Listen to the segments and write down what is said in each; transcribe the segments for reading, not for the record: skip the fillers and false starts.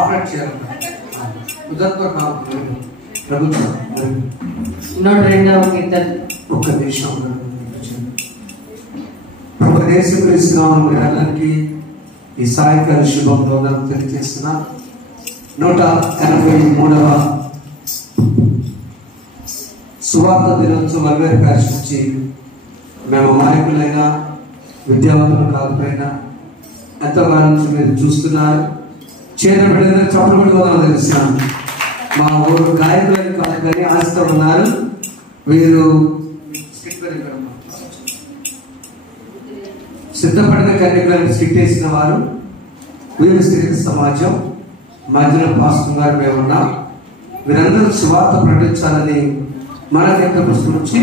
Operate చేయాలి. ప్రభుత్వం ఒక్క దేశం దేశానికి ఈ సాయంకాల శుభంలో తెలియజేస్తున్నా. 183వ సువార్త దినోత్సవం అభివర్గార్శించి మేము నాయకులైనా విద్యావంతులు కాకపోయినా ఎంతకాలం నుంచి మీరు చూస్తున్నారు. చేరబడిన చప్పట్లు కూడా తెలిసినాను. మా ఊరు గాయకులని కాదు కానీ ఆశతో ఉన్నారు. వీరు సిద్ధపడిన కన్యకులను సిట్టేసిన వారు వీరు స్త్రీ సమాజం మధ్యలో పాస్టర్ గారు మేము ఉన్నాం. వీరందరూ సువార్త ప్రకటించాలని మన యొక్క నుంచి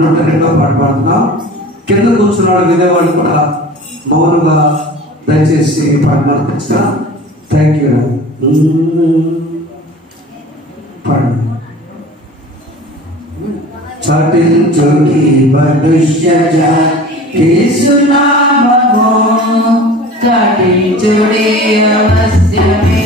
102వ పాట పాడుతున్నాం. కింద కూర్చున్న వాళ్ళు వినేవాళ్ళు కూడా మౌనంగా దయచేసి పాట నడిపించిన. Thank you. చాటించుకి మనుష్య యేసునామము చాటించుడే అవశ్యమే.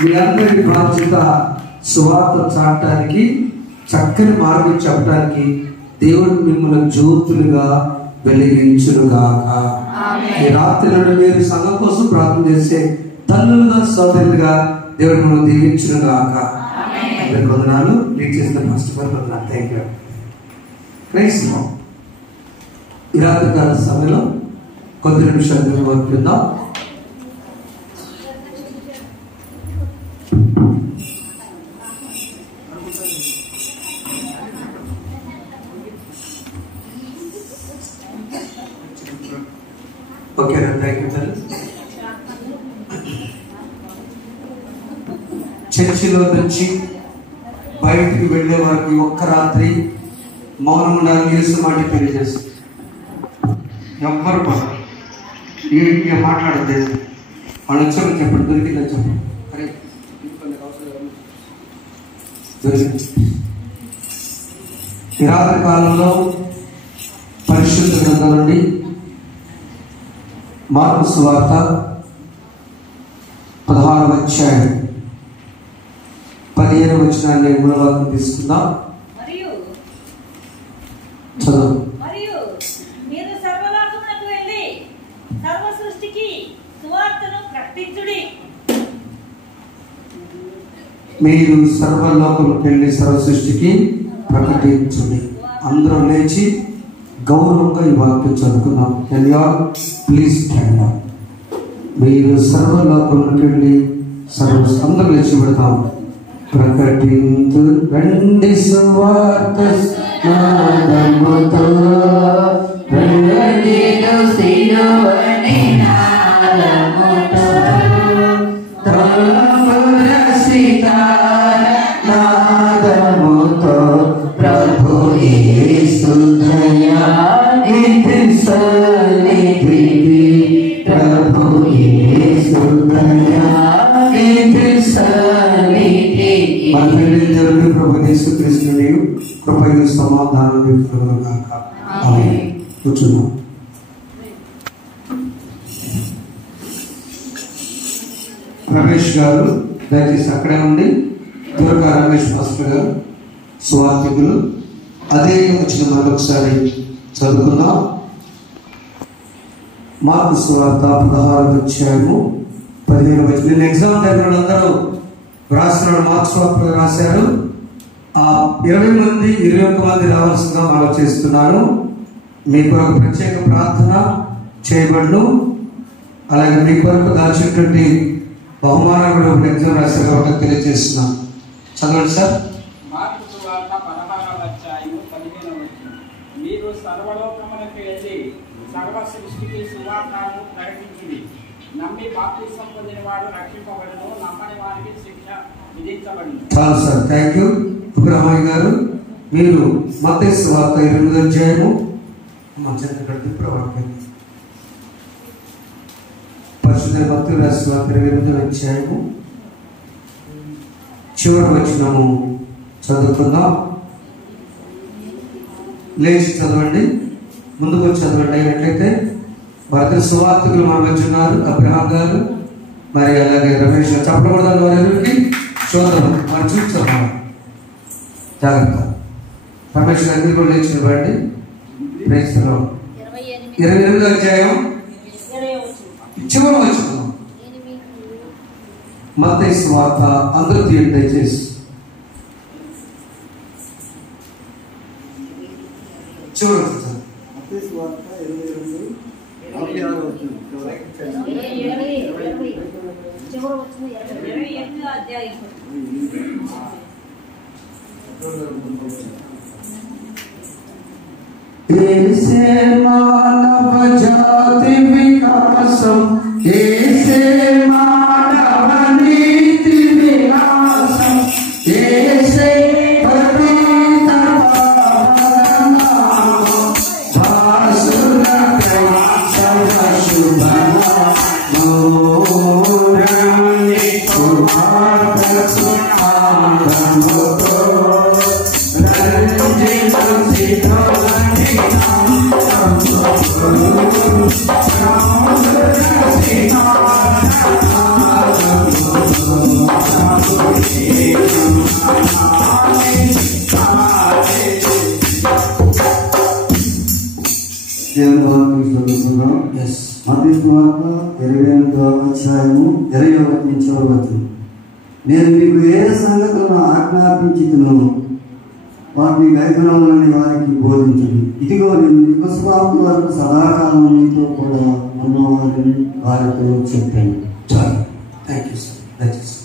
మీరందరి బాధ్యత సువార్త చాటడానికి, చక్కని మార్గం చెప్పడానికి దేవుడు మిమ్మల్ని జ్యోతులుగా వెలిగించునుగాక. ఈ రాత్రి నుండి మీరు సంఘం కోసం ప్రార్థన చేసే తల్లులుగా సోదరులుగా దేవుడు మిమ్మల్ని దీవించునుగాక. వందనాలు. లీడ్ చేసిన మాస్టర్ వందనాలు. Thank you. Praise Lord. ఈ రాత్రి కాల సమయంలో కొద్ది నిమిషాలు వర్తిద్దాం. Okay, thank you sir. చర్చిలో నుంచి బయటికి వెళ్ళే వారికి ఒక్క రాత్రి మౌనం ఉండాలి. యేసు మాట తెలియజేస్తుంది. ఎవ్వరు ఇక మాట్లాడద్దు. వాళ్ళు వచ్చారు చెప్పండి, దొరికిందని చెప్పండి. అరే దొరికింది. ఈ రాత్రి కాలంలో పరిశుద్ధ గ్రంథం నుండి మార్కు సువార్త 16వ అధ్యాయం 15వ వచనాన్ని మూలవాక్యం తీసుకుందాం. చదువు. మీరు సర్వలోకమునకు వెళ్ళి సర్వ సృష్టికి సువార్తను ప్రకటించుడి. మీరు సర్వలోకమునకు వెళ్ళి సర్వ సృష్టికి ప్రకటించుడి. అందరూ లేచి గౌరవంగా ఈ వాక్యం చదువుకున్నాం. Please stand up. మీరు సర్వలోకమునకు వెళ్ళి అందరూ లేచి పెడతాం. ప్రకటించు రండి సువార్త నాదముతో, రండిలో సిలువని నాదముతో, తంబుర సితార నాదముతో ప్రభు యేసు దయానిధి సన్నిధికి, ప్రభు యేసు దయానిధి సన్నిధికి మన తండ్రి దేవుని ప్రభు యేసుక్రీస్తుని కృపయు సమాధానం కలుగును గాక. ఆమేన్. కూర్చున్నాం. రమేష్ గారు దయచేసి అక్కడే ఉండి, దుర్గా రమేష్ మాస్టర్ గారు సువార్థికులు, అదే వచ్చిన మరొకసారి చదువుకుందాం. మార్కు సువార్త 16వ అధ్యాయము 15వ వచనం. నిన్న ఎగ్జామ్ జరిగిన అందరూ రాసిన మార్క్స్ వార్త రాశారు. ఆ 20 మంది 21 మంది రావాల్సిందిగా మనం చేస్తున్నాను. మీ కొరకు ప్రత్యేక ప్రార్థన చేయబడును. అలాగే మీ కొరకు దాచినటువంటి బహుమానం కూడా ఒక ఎగ్జామ్ రాశారు కాబట్టి తెలియజేస్తున్నాం. చదవండి సార్. మార్కు సువార్త 16వ అధ్యాయము 15వ వచనం. మీరు సర్వలోకములకు వెళ్ళి సర్వ సృష్టికి సువార్తను ప్రకటించుడి. నమ్మి బాప్తిసం పొందినవాడు రక్షింపబడును, నమ్మని వారికి శిక్ష విధించబడును. చాలు సార్, థ్యాంక్ యూ. ఉగ్రమయ్య గారు మీరు మత్తయి సువార్త 8వ అధ్యాయము పరిశుద్ధ మత్తయి రాసిన సువార్త 8వ అధ్యాయము చివరి వచనము చదువుకుందాం. లేచి చదవండి, ముందుకు వచ్చి చదవండి. అయినట్లయితే భర్త సువార్తకులు మనం వచ్చున్నారు. అబ్రహాం గారు మరి అలాగే రమేష్ గారు చెప్పకూడదు. వారికి చూద్దాం, మరి చూస్తాం జాగ్రత్త. రమేష్ గారు కూడా లేచి ఇవ్వండి. 28వ అధ్యాయం చివరి వచనం మత్తయి సువార్త. అందరూ తీయండి దయచేసి. చివరి వచనం ऐसे मानव जाति विकासम, ऐसे मानव नीति विकासम, ऐसे पवित्र भासुर सर्व शुभ मूरनि कुमार सुनामो रंजित నేను మీకు ఏ సంగతులను ఆజ్ఞాపించుతును వాటిని గైకొనమని వారికి బోధించండి. ఇదిగో నేను యుగ సమాప్తి వరకు సదాకాలం మీతో కూడా ఉన్నవారిని వారితో చెప్పాను. చాలు, థ్యాంక్ యూ సార్. దయచేసి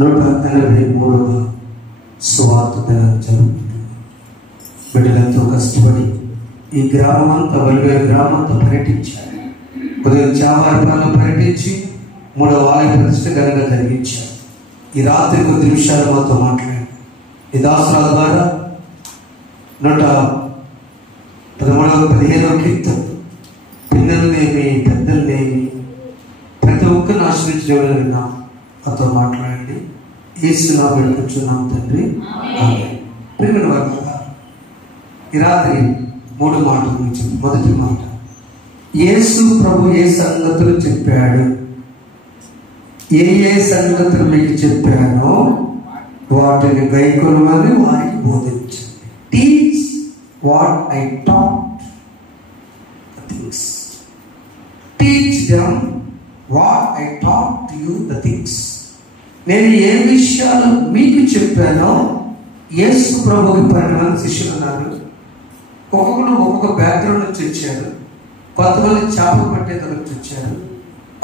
183వ సువార్త జరుగుతుంది. బిడ్డలతో కష్టపడి ఈ గ్రామం అంతా, వల్వేరు గ్రామం అంతా పర్యటించారు. ఉదయం చావారిపాలెం పర్యటించి 3వ ఆలయ ప్రతిష్ట ఘనంగా జరిగించారు. ఈ రాత్రి కొద్ది నిమిషాలు మాతో మాట్లాడి ఈ దాసరాల ద్వారా 113వ కీర్తన పిల్లలనేమి పెద్దలనేమి ప్రతి ఒక్కరిని ఆశ్రయించగలిగినాం. మాతో మాట్లాడండి. యేసునా వేడుకుంటున్నాం తండ్రి. ప్రియమైన వారు, ఈ రాత్రి 3 మాటల గురించి. మొదటి మాట, యేసు ప్రభు ఏ సంగతులు చెప్పాడు. ఏ సంగతులు మీకు చెప్పానో వాటిని గైకొనమని వారికి బోధించండి. Teach what I taught the things. Teach them what I taught to you the things. నేను ఏ విషయాలు మీకు చెప్పానో. యేసు ప్రభుకి 12 మంది శిష్యులు ఉన్నారు. ఒక్కొక్కరు ఒక్కొక్క బ్యాక్గ్రౌండ్ నుంచి వచ్చారు. కొంతమంది చేపలు పట్టేది నుంచి వచ్చారు,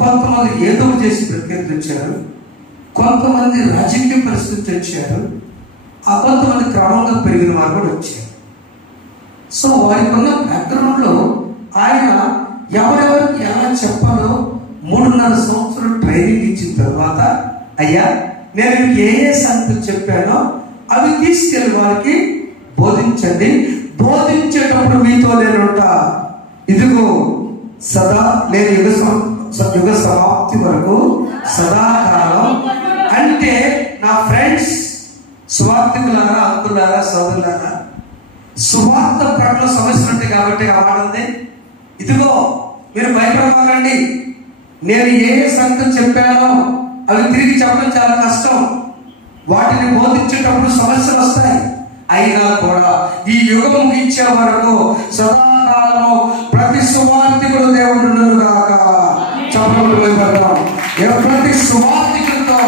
కొంతమంది ఏదో చేసి బ్రతికేది వచ్చారు, కొంతమంది రాజకీయ పరిస్థితి వచ్చారు, ఆ కొంతమంది క్రమంగా పెరిగిన వారు కూడా వచ్చారు. సో వారికి ఉన్న బ్యాక్గ్రౌండ్లో ఆయన ఎవరెవరికి ఎలా చెప్పాలో 3.5 సంవత్సరాలు ట్రైనింగ్ ఇచ్చిన తర్వాత, అయ్యా నేను ఏ సంగతులు చెప్పానో అవి తీసుకెళ్ళి వారికి బోధించండి. బోధించేటప్పుడు మీతో నేను ఉంటా. ఇదిగో సదా నేను యుగ యుగ సమాప్తి వరకు సదాకాలం. అంటే నా ఫ్రెండ్స్, సువార్థికులారా, అంకులారా, సోదరులారా, సువార్త పట్ల సమస్యలు ఉంటాయి కాబట్టి ఆ మాట ఉంది. ఇదిగో మీరు భయపడకండి, నేను ఏ సంగతి చెప్పానో అవి తిరిగి చెప్పడం చాలా కష్టం. వాటిని బోధించేటప్పుడు సమస్యలు వస్తాయి. అయినా కూడా ఈ యుగం ముగించే వరకు సదాకాలము ప్రతి సువార్థికుడు దేవుడు గాక. చెప్పడం భయపడతాం. ప్రతి సువార్థికుడితో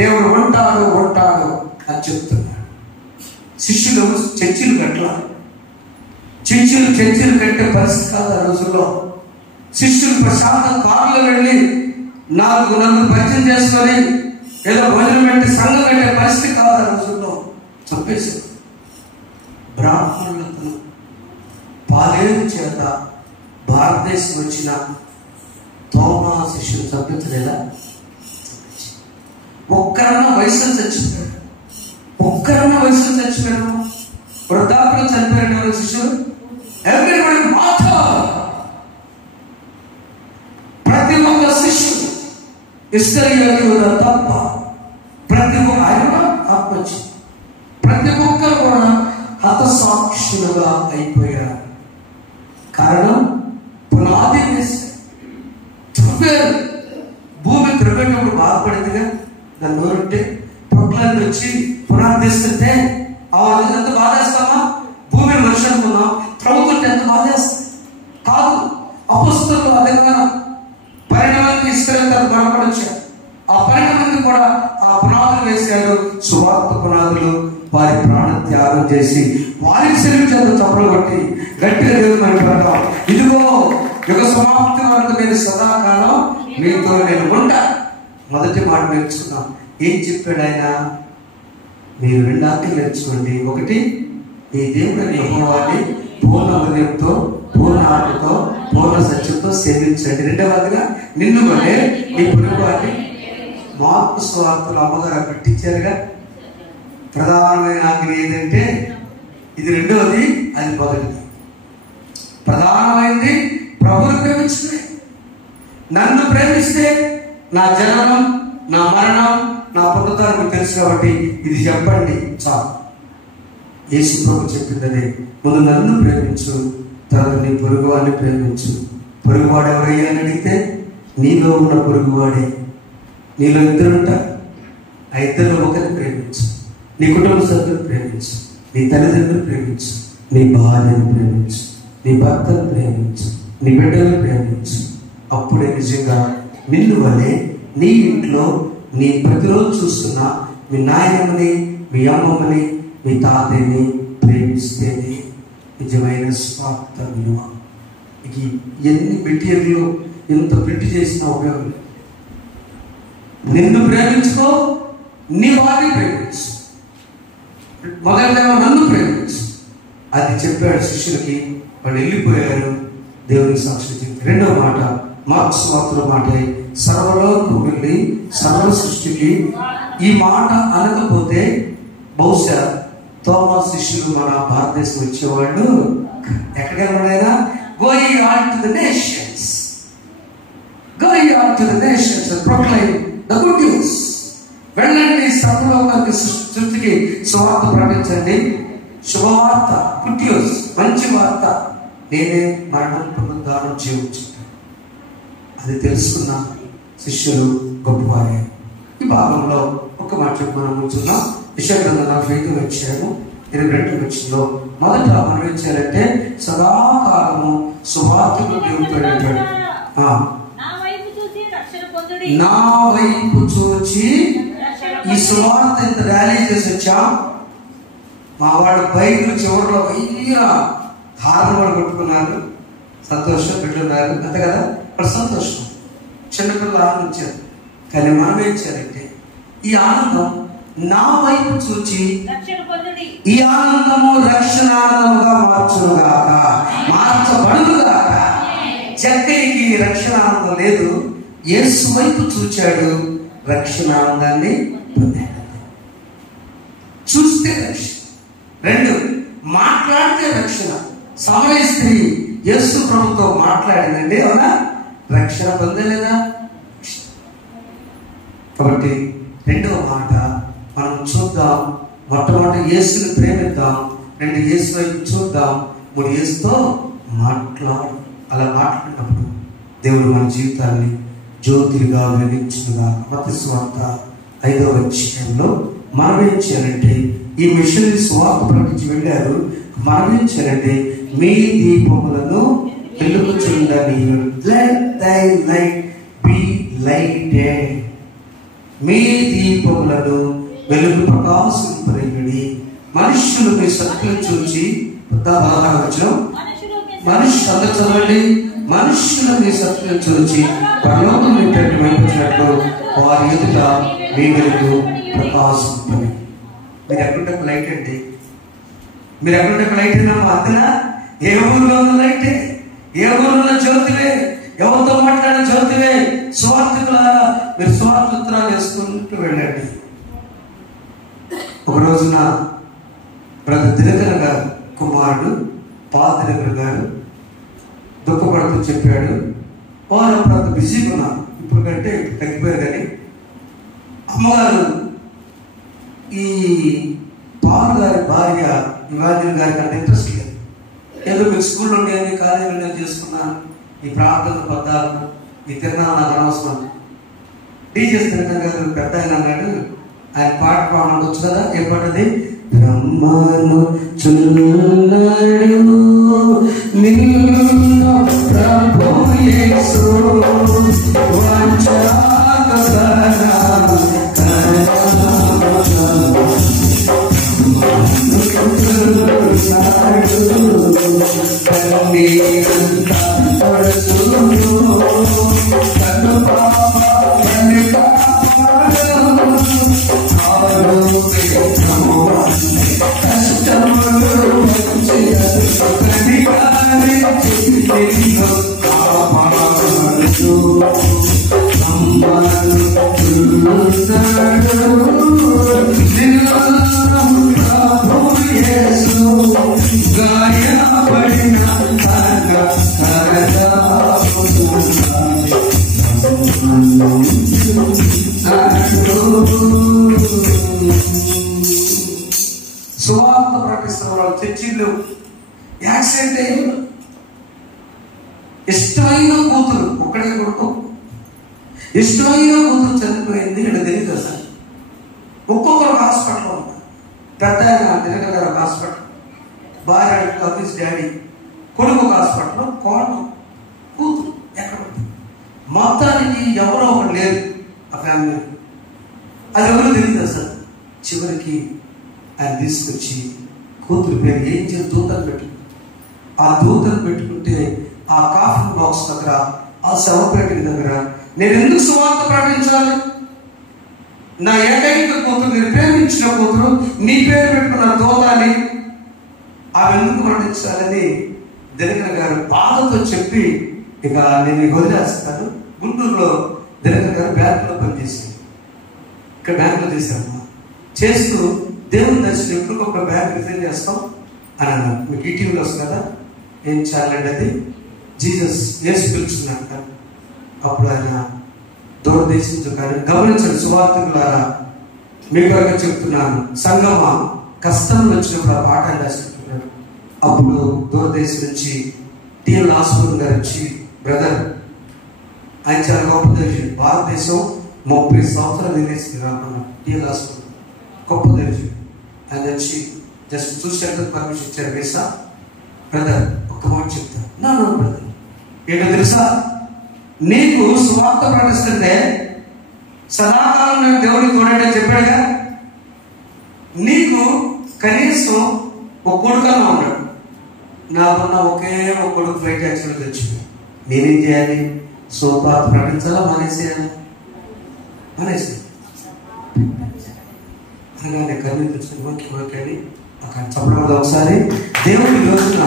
దేవుడు ఉంటాడు అని చెప్తున్నాడు. శిష్యులు చర్చిలు కట్టాలి. చర్చిలు కట్టే పరిస్థితి కాదు ఆ రోజుల్లో. శిష్యులు ప్రశాంత కారులో వెళ్ళి నలుగురు పరిచయం చేసుకొని ఏదో భోజనం పెట్టి సంఘం కట్టే పరిస్థితి కాదు ఆ రోజుల్లో. చంపేశారు. బ్రాహ్మణులకు పాలేరు చేత భారతదేశం వచ్చిన తోమా శిష్యులు చంపించలేదా? ఒక్కరన్నా వయసులో చచ్చిపోయాడు. వృద్ధాప్యంలో చనిపోయాడు శిష్యులు. ఎవ్రీబడి మాట. ప్రతి ఒక్క శిష్యుడు ఇస్కరియోతు తప్ప ప్రతి ఒక్క ఆయన ఆత్మహత్య. ప్రతి ఒక్కరు కూడా హతసాక్షులుగా అయిపోయారు. కారణం పునాది త్రవ్వారు. భూమి త్రవ్వేటప్పుడు బాధపడిందిగా. దాని నోరుంటే పొట్లని వచ్చి పునాది తీస్తుంటే ఎంత బాధేస్తామా? భూమిని మనిషి అనుకున్నాం, త్రవ్వుతుంటే ఎంత బాధేస్తాం కాదు. అపొస్తలులు అదేవిధంగా 12 మంది ఇశ్రాయేలీయులు బలపడొచ్చారు. ఆ 12 మంది కూడా ఆ పునాదులు వేశారు. సువార్త పునాదులు. వారి ప్రాణ త్యాగం చేసి వారికి సెలవించేందుకు చప్పలు కొట్టి గట్టిగా దేవుని మహిమపడతాం. ఇదిగో యుగ సమాప్తి వరకు నేను సదాకాలం మీతో నేను ఉంటా. మొదటి మాట నేర్చుకున్నాం. ఏం చెప్పాడు ఆయన? మీరు 2 ఆజ్ఞలు నేర్చుకోండి. ఒకటి, నీ దేవుని యెహోవాని పూర్ణ హృదయంతో, పూర్ణ ఆత్మతో, పూర్ణ సత్యంతో సేవించండి. రెండవదిగా నిన్ను వలె నీ పొరుగువారిని. మార్కు సువార్తలు అమ్మగారు పెట్టించారుగా. ప్రధానమైన ఆజ్ఞ ఏదంటే ఇది రెండవది, అది మొదటిది. ప్రధానమైనది ప్రభువుని ప్రేమించడమే. నన్ను ప్రేమిస్తే నా జననం, నా మరణం, నా పునరుద్ధరణ తెలుసు కాబట్టి ఇది చెప్పండి చాలు. యేసు ప్రభు చెప్పిందనే, ముందు నన్ను ప్రేమించు, తర్వాత నీ పొరుగువాడిని ప్రేమించు. పొరుగువాడు ఎవరయ్యా అని అడిగితే నీలో ఉన్న పొరుగువాడే. నీలో ఇద్దరుంటారు. ఆ ఇద్దరిలో ఒకరిని ప్రేమించు. నీ కుటుంబ సభ్యులను ప్రేమించు, నీ తల్లిదండ్రులను ప్రేమించు, నీ భార్యను ప్రేమించు, నీ భర్తను ప్రేమించు, నీ బిడ్డలను ప్రేమించు. అప్పుడే నిజంగా నిన్ను వలె నీ ఇంట్లో నీ ప్రతిరోజు చూస్తున్న మీ నాయనమ్మని, మీ అమ్మమ్మని, మీ తాతయ్యని ప్రేమిస్తేనే నిజమైన స్వార్థ విలువ. ఎన్ని మెటీరియల్ ఎంత ప్రింట్ చేసినా ఉపయోగం లేదు. నిన్ను ప్రేమించుకో, నీ వారిని ప్రేమించు. మొదటిగా నన్ను ప్రేమించు. అది చెప్పాడు శిష్యులకి. వాళ్ళు వెళ్ళిపోయారు. దేవునికి సాక్షి చెప్పి. రెండవ మాట మార్క్స్ వార్తల మాట, సర్వలోకం వెళ్ళి సర్వ సృష్టికి. ఈ మాట అనకపోతే బహుశా తోమా శిష్యులు మన భారతదేశం వచ్చేవాళ్ళు. ఎక్కడికైనా go ye all to the nations, go ye all to the nations and proclaim the good news. వెళ్ళండి, సర్వలోకానికి సృష్టికి సువార్త ప్రకటించండి. శుభవార్త, గుడ్ న్యూస్, మంచి వార్త. నేనే మరణం పునరుద్ధానం జీవించుంటాను. అది తెలుసుకున్న శిష్యులు గొప్పవారే. ఈ భాగంలో ఒక మాట మనం కూర్చున్నాం. యెషయా 45 వచ్చాము 22 వచ్చిందో మొదట మనం ఏం చేయాలంటే సదాకాలము సువార్తను దేవుడితో అంటాడు. నా వైపు చూచి ఈ సువార్త ఇంత ర్యాలీ చేసి వచ్చా. మా వాడు బైకులు చివరిలో వెయ్యిగా హారం కూడా కొట్టుకున్నారు. సంతోషం పెట్టున్నారు అంతే కదా. వాళ్ళు సంతోషం, చిన్నపిల్లలు ఆనందించారు. కానీ మనం ఏం చేయాలంటే ఈ ఆనందం నా వైపు చూచి ఈ ఆనందము రక్షణానందముగా మార్చునుగాక, మార్చబడునుగాక. జక్కరికి రక్షణానందం లేదు. యేసు వైపు చూచాడు, రక్షణానందాన్ని పొందాడు. చూస్తే రక్షణ. 2 మాట్లాడితే రక్షణ. సమరయ స్త్రీ యేసు ప్రభుతో మాట్లాడిందండి. అవునా? రక్షణ పొందలేదా? కాబట్టి రెండవ మాట మనం చూద్దాం. మొట్టమొదటి యేసుని ప్రేమిద్దాం, రెండు యేసు వైపు చూద్దాం, మూడు యేసుతో మాట్లాడు. అలా మాట్లాడినప్పుడు దేవుడు మన జీవితాన్ని జ్యోతిగా వెలిగించుగా. మత్తయి సువార్త 5వ అధ్యాయంలో మనం ఏం చేయాలంటే, ఈ మిషనరీ సువార్త ప్రకటించి వెళ్ళారు. మనం ఏం చేయాలంటే, మీ దీపములను వెలుగుచుండని, let thy light be lighted. మీ దీపములను వెలుగు ప్రకాశింపనియుడి, మనుష్యులు మీ సత్యం చూచి మనుష్యులు చదవండి, మనుష్యులు మీ సత్యం చూచి పరలోకం వైపుచ్చినట్లు వారి ఎదుట మీ వెలుగు ప్రకాశింపని. మీరు ఎక్కడుంటే లైట్ అండి, మీరు ఎక్కడుంటే లైట్ అయినా అతనా? ఏ ఊరిలో ఉన్న లైటే, ఏ ఊరిలో జ్యోతివే, ఎవరితో మాట్లాడిన జ్యోతివే. స్వార్థకులారా మీరు స్వార్థ ఉత్తరాలు వేసుకుంటూ వెళ్ళండి. ఒక రోజున బ్రదర్ దినకర్ గారు కుమారుడు పాదినకర్ గారు దుఃఖపడుతూ చెప్పాడు, వారు అప్పుడు అంత బిజీగా ఉన్నారు, ఇప్పుడు కంటే తగ్గిపోయారు. కానీ అమ్మగారు ఈ పాల్ గారి భార్య యుగాజుల గారికి అంత ఇంట్రెస్ట్ లేదు. ఏదో మీకు స్కూల్లో ఉండేది, కాలేజీలో చేసుకున్నాను, ఈ ప్రార్థన పద్దాలను ఈ తిరునాలు నాకు అనవసరం. టీచర్స్ తినకర్ గారు పెద్ద ఆయన అన్నాడు, ఆయన పాట పాడడం వచ్చు కదా. ఏ పాటది? బ్రహ్మను చున్నాడు నిన్ను ప్రభు యేసు సువార్త ప్రకటిస్తున్న వాళ్ళు చర్చిలో యాక్సిడెంట్ అయ్యి ఇష్టమైన కూతురు, ఒక్కడే కొడుకు, ఇష్టమైన కూతురు చనిపోయింది. ఇక్కడ తెలియదు సార్. ఒక్కొక్కరు హాస్పిటల్లో ఉంటారు. పెద్ద ఆయన దినకర్ గారు ఒక హాస్పిటల్, భార్య ఆఫీస్ డాడీ, కొడుకు ఒక హాస్పిటల్లో, కోడలు కూతురు ఎక్కడ ఉంటుంది. మొత్తానికి ఎవరో ఒకటి లేదు ఆ ఫ్యామిలీ. అది ఎవరో తెలియదు సార్. చివరికి ఆయన తీసుకొచ్చి కూతురు పేరు ఏం చేసి దూతలు పెట్టుకుంది. ఆ దూతలు పెట్టుకుంటే ఆ కాఫీ బాక్స్ దగ్గర, ఆ శవపేట దగ్గర, నేను ఎందుకు సువార్త ప్రకటించాలి? నా ఏకైక కూతురు, నేను ప్రేమించిన కూతురు, నీ పేరు పెట్టుకున్న దూతాన్ని ఆమె ఎందుకు ప్రకటించాలని దినకర్ గారు బాధతో చెప్పి, ఇక నేను వదిలేస్తాను. గుంటూరులో దినకర్ గారు బ్యాంకులో పనిచేసింది. ఇక్కడ బ్యాంకులో చేశాను. చేస్తూ దేవుని దర్శనం ఎప్పుడు ఒక బ్యాంక్ రిజైన్ చేస్తాం అని అన్నారు. మీకు ఈ టీవీలో వస్తుంది కదా, ఏం చేయాలంటే అది జీసస్ యేసు పిలుచున్నాక. అప్పుడు ఆయన దూరదేశించు. కానీ గమనించండి సువార్తకులారా, మీకు చెప్తున్నాను, సంగమా కష్టంలో వచ్చినప్పుడు ఆ పాఠ రాసుకుంటున్నాడు. అప్పుడు దూరదేశం నుంచి టీఎల్ హాస్పిటల్ గారు వచ్చి, బ్రదర్ ఆయన చాలా గొప్ప దేశం, భారతదేశం 30 సంవత్సరాలు విదేశీ రాకుండా టీఎల్ హాస్పిటల్ గొప్ప దేశం. ఆయన వచ్చి జస్ట్ చూసేందుకు పర్మిషన్ ఇచ్చారు. వేసా బ్రదర్ ఒక్క మాట చెప్తా. నా బ్రదర్ ఏంటో తెలుసా, నీకు సువార్త ప్రకటిస్తుంటే సదాకాలం నేను దేవుడికి తోడంటే చెప్పాడుగా, నీకు కనీసం ఒక కొడుకన్నా ఉన్నాడు. నాకున్న ఒకే ఒక కొడుకు ఫ్లైట్ యాక్సిడెంట్ వచ్చింది. నేనేం చేయాలి? సువార్త ప్రకటించాలా మానేసేయాలి? మానేసి అనగానే కన్నీళ్ళు అక్కడ చెప్పడం. ఒకసారి దేవుడి రోజున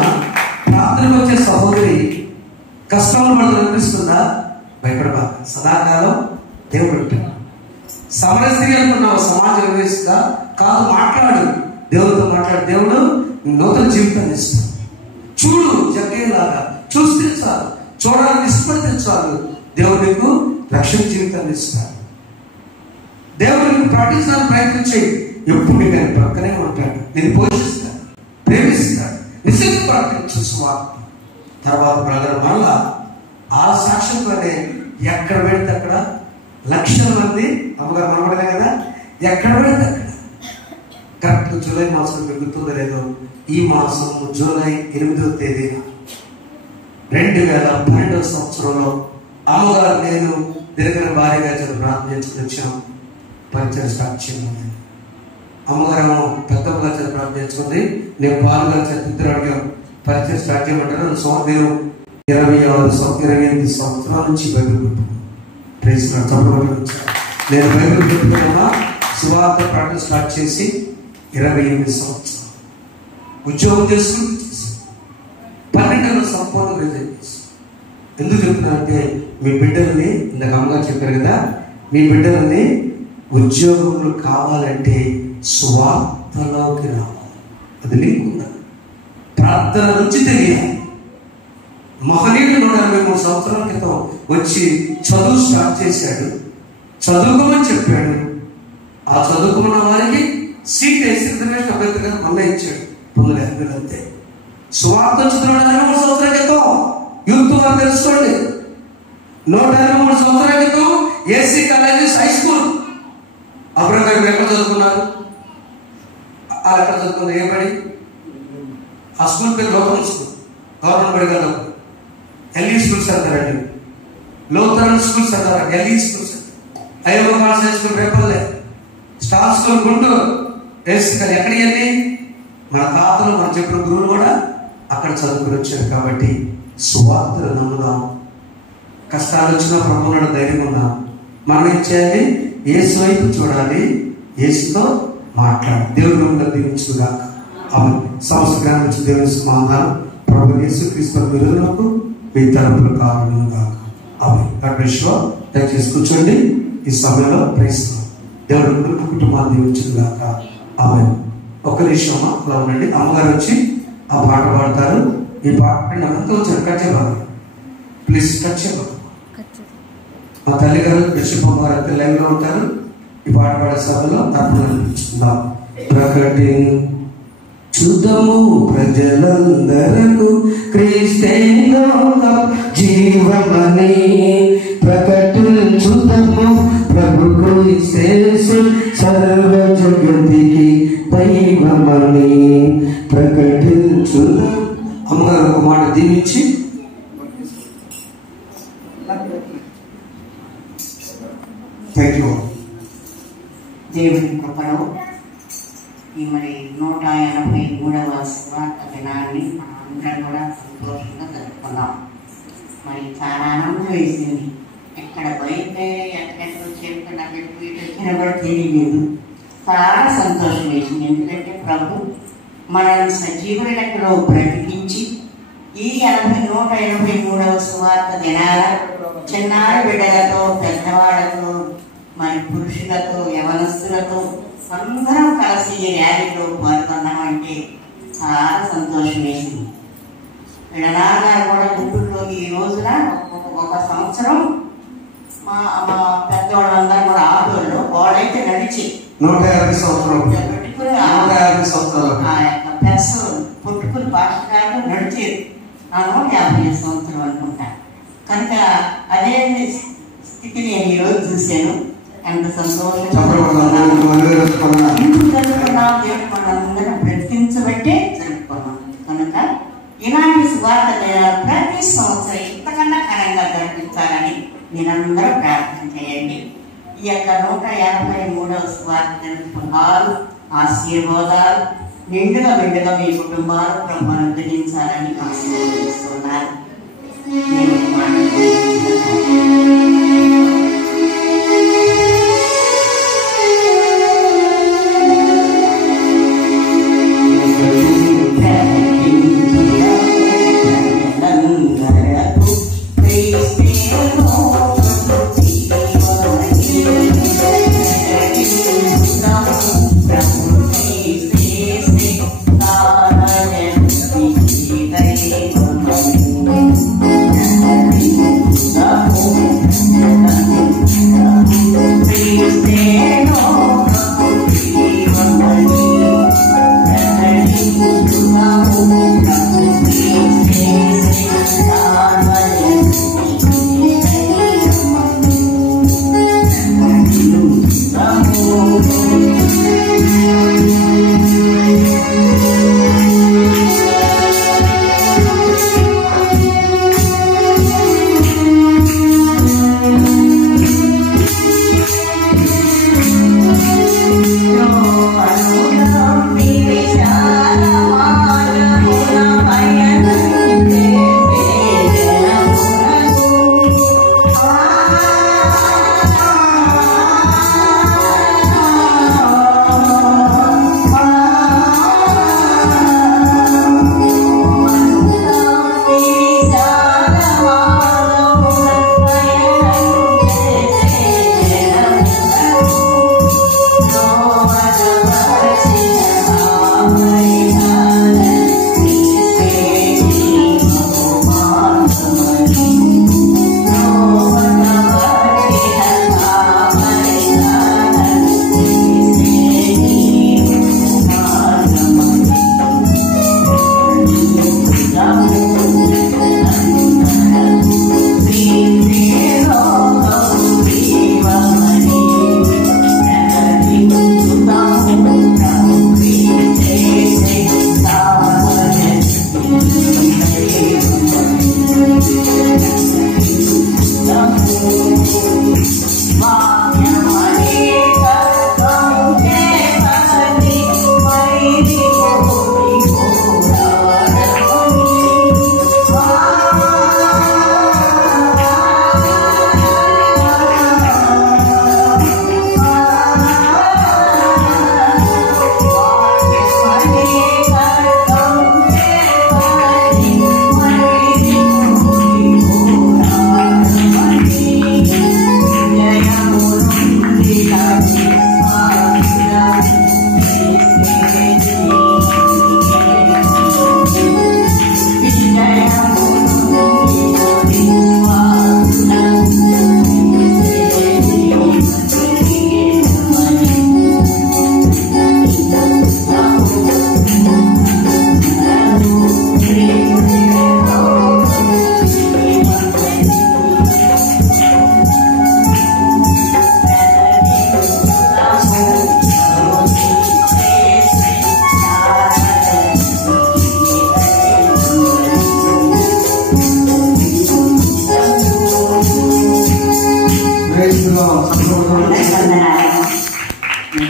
ప్రార్థనకు వచ్చే సహోదరి కష్టంలో పడుతూ అనిపిస్తుందా? భయపడబా, సదాకాలం దేవుడు ఉంటాడు. సమరస్త్రీ అనుకున్నావు, సమాజం వేస్తా కాదు, మాట్లాడు, దేవుడితో మాట్లాడు. దేవుడు నూతన జీవితాన్ని ఇస్తాడు. చూడు జగ్గేలాగా చూస్తే చాలు, చూడడానికి ఇష్టపడితే చాలు, దేవుడు నీకు రక్షణ జీవితాన్ని ఇస్తాడు. దేవుడు నీకు ప్రార్థించడానికి ప్రయత్నం చేయి. ఎప్పుడు నీకు ఆయన ప్రక్కనే ఉంటాడు, నేను పోషిస్తాడు, ప్రేమిస్తాడు. నిజంగా ప్రార్థించు స్వార్థ. తర్వాత బ్రదర్ మళ్ళా ఆ సాక్ష్యంతోనే ఎక్కడ పెడితే అక్కడ లక్షల మంది అమ్మగారు మనబడలే కదా, ఎక్కడ పెడితే అక్కడ. కరెక్ట్ జూలై మాసం పెరుగుతుందో లేదో, ఈ మాసం జూలై 8వ తేదీన 2012వ సంవత్సరంలో అమ్మగారు నేను తిరగన భార్యగా ప్రార్థన చేసుకుని వచ్చాం. పరిచయం స్టార్ట్ చేయండి. అమ్మగారు పెద్దమ్మగా ప్రార్థన చేసుకుంది, నేను పాలుగా ఇద్దరు పరిచయం స్టార్ట్ చేయమంటారు. నేను 28 సంవత్సరాల నుంచి బైబిల్ పెట్టుకున్నాను. నేను బైబిల్ పెట్టుకున్నా సువార్త ప్రార్థన స్టార్ట్ చేసి 28 సంవత్సరాలు ఉద్యోగం చేసుకుంటూ 12 సంపూర్ణ రిజైన్ చేసి. ఎందుకు చెప్తున్నానంటే మీ బిడ్డల్ని ఇందాక అమ్మగారు చెప్పారు కదా, మీ బిడ్డల్ని ఉద్యోగములు కావాలంటే సువార్తలోకి రావాలి. అది లింక్ ఉండాలి. ప్రార్థన నుంచి తెలియాలి. మహనీయుడు 183 సంవత్సరాల క్రితం వచ్చి చదువు స్టార్ట్ చేశాడు. చదువుకోమని చెప్పాడు. ఆ చదువుకున్న వారికి సీట్ వేసి రిజర్వేషన్ అభ్యర్థిగా మళ్ళీ ఇచ్చాడు. 950 అంతే. సువార్త వచ్చిన 183 సంవత్సరాల క్రితం యూత్ వారు తెలుసుకోండి. 183 సంవత్సరాల క్రితం AC colleges high school. Abraham గారు ఎక్కడ చదువుకున్నారు? ఎక్కడ చదువుకున్నారు? ఏ బడి? ఆ స్కూల్ పేరు లోకల్ స్కూల్, గవర్నమెంట్ బడి కాదు. ఎల్ఈ స్కూల్స్ అంటారండి, లోతరన్ స్కూల్స్ అంటారు, ఎల్ఈ స్కూల్స్. అయ్యో high school Repalle, star school Guntur, ఎక్కడికి మన తాతలు మన చెప్పిన గురువులు కూడా అక్కడ చదువుకుని వచ్చారు. కాబట్టి సువార్తను నమ్ముదాం. కష్టాలు వచ్చినా ప్రభువులో ధైర్యం ఉందాం. మనం ఏం చేయాలి? యేసు వైపు చూడాలి, యేసుతో మాట్లాడాలి. దేవుడు మిమ్మల్ని దీవించుగా. ఆమె సంవత్సరాన్ని వచ్చి దేవుని సమాధానం ప్రభు యేసు క్రీస్తు విరుదులకు మీ తరపులు కారణంగా. ఆమె విశ్వ దయచేసి కూర్చోండి. ఈ సమయంలో ప్రయత్నం దేవుడు కుటుంబాన్ని దీవించుగాక. ఆమె ఒక నిమిషం అలా ఉండండి. అమ్మగారు వచ్చి ఆ పాట పాడతారు. ఈ పాట అంతా వచ్చారు. కట్ చేయబారు ప్లీజ్, కట్ చేయబారు. మా తల్లి గారు బిషప్ అమ్మగారు లైవ్ లో ఉంటారు. ఈ పాట పాడే సభలో తప్పకుండా అనిపించుకుందాం. ప్రకటించుదము ప్రజలందరకు క్రీస్తే జీవమని, ప్రకటించుదము ప్రభు క్రీస్తే సర్వ జగతికి దైవమని ప్రకటించుదము. అమ్మగారు ఒక మాట దీవించి దేవుని కృపలో ఈ మరి 183వ సువార్త దినాన్ని మనందరం కూడా సంతోషంగా జరుపుకున్నాం. మరి చాలా ఆనందం వేసింది. ఎక్కడ పోయితే ఎక్కడెక్కడ వచ్చేప్పుడు నాకు ఎప్పుడు ఇటు వచ్చినా కూడా తెలియలేదు. చాలా సంతోషం వేసింది. ఎందుకంటే ప్రభు మనల్ని సజీవుల లెక్కలో బ్రతికించి ఈ 183వ సువార్త దినాల చిన్నారి బిడ్డలతో, పెద్దవాళ్లతో, మరి పురుషులతో, యవనస్తులతో అందరం కలిసి ఈ ర్యాలీలో పాల్గొన్నామంటే చాలా సంతోషం వేసింది. వీళ్ళనాన్నగారు కూడా గుంటూరులో ఈ రోజున ఒక సంవత్సరం మా పెద్దవాళ్ళందరూ కూడా ఆటోల్లో, వాళ్ళైతే నడిచి 150 సంవత్సరాలు పెట్టుకుని ఆ యొక్క పెన్స్ పుట్టుకుని భాషకారులు నడిచేది. 150 సంవత్సరం అనుకుంటా. కనుక అదే స్థితి నేను ఈరోజు చూశాను. ఎంత సంతోషం. ఎందుకు జరుపుకున్నాం? దేవుడు బ్రతికించబట్టే జరుపుకున్నాం. కనుక ఇలాంటి సువార్త ప్రతి సంవత్సరం ఇంతకన్నా ఘనంగా జరిపించాలని మీరందరూ ప్రార్థన చేయండి. ఈ యొక్క 183వ సువార్త జరుపుకున్నారు. ఆశీర్వాదాలు నిండుగా మెండుగా మీ కుటుంబాలు ప్రభువును అనుగ్రహించాలని ఆశీర్వదిస్తున్నారు. Oh, మీకు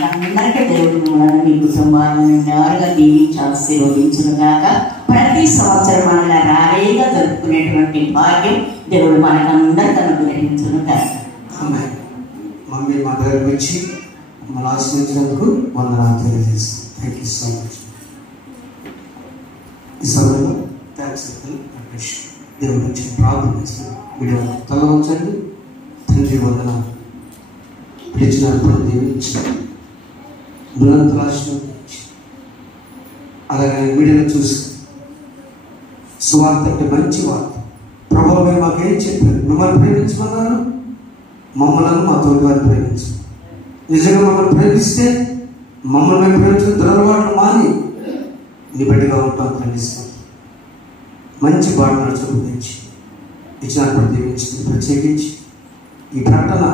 అందరికీ దేవుడి మూలన మీ కుటుంబాలను నిండారుగా దీవించి ఆశీర్వదించును గాక. ప్రతి సంవత్సరం మనల్ని రావేగా జరుపుకునేటువంటి భాగ్యం దేవుడు మనకందరికీ అనుగ్రహించును గాక. మమ్మీ మా దగ్గరకు వచ్చి మమ్మల్ని ఆశీర్వదించినందుకు వందనాలు తెలియజేస్తాం. Thank you so much. ఈ సమయంలో థ్యాంక్స్ దేవుడు వచ్చి ప్రార్థన చేస్తాను. వీడియో తల ఉంచండి. తండ్రి వందనాలు పిలిచినప్పుడు దీవించి బృహత్రాశను అలాగే మీడియాలో చూసి సువార్త అంటే మంచి వార్త. ప్రభువు మీరు మాకేం చెప్పారు? మిమ్మల్ని ప్రేమించమన్నారు, మమ్మల్ని మా తోటి వారిని ప్రేమించు. నిజంగా మమ్మల్ని ప్రేమిస్తే మమ్మల్ని మేము ప్రేమించిన దురలవాట్లు మాని నీ బడిగా ఉంటాం. ఖండిస్తాం. మంచి బాట నడుచుకుందించి ఇచ్చినప్పుడు దీవించి ప్రత్యేకించి ఈ ప్రకటన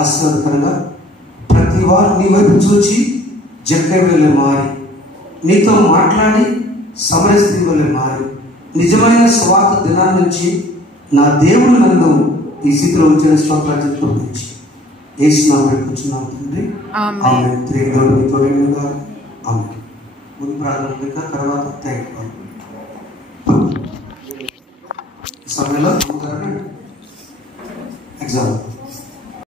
ఆశీర్వాదకరంగా ప్రతి వారు నీ వైపు చూచి జక్కై వెళ్ళే మారి నీతో మాట్లాడి సమరస్త్రీ వల్లే మారి నిజమైన స్వార్థ దినాన్ని నుంచి నా దేవుడు నన్ను ఈ స్థితిలో ఉంచిన స్తోత్రాలు చెప్పుకోవచ్చు. ఏసునామములో పెట్టుకుంటున్నాం తండ్రి. ఆమేన్. ముందు ప్రార్థన తర్వాత థ్యాంక్ యూ.